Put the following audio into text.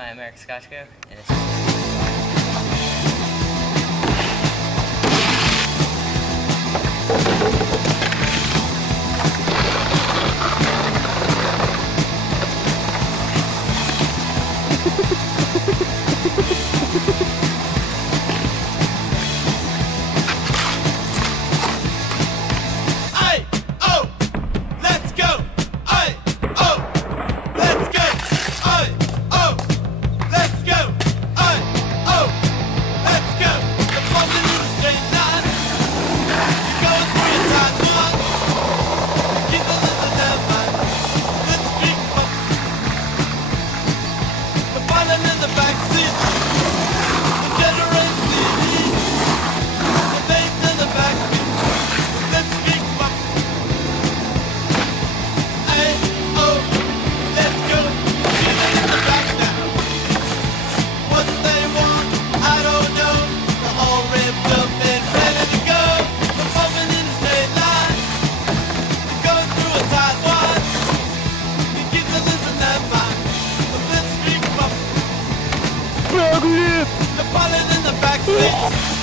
Hi, I'm Eric Scotchko, and this is Aye, oh, let's go. Aye, oh, let's go. Aye, oh, let's go. Aye, oh, let's go. The bumping in the straight line. Going through a tight one. Keep a little down mind. Let's speak bump. The violin in the back seat. The generous CD. The bass in the back seat. Let's speak bump. Aye, oh, let's go. Get it in the back now. What they want, I don't know. They're all ripped up and ready to go. They're bumping in a straight line. They're going through a tight one. You keep the listen that mind. But let's speak bump. The pilot in the back seat.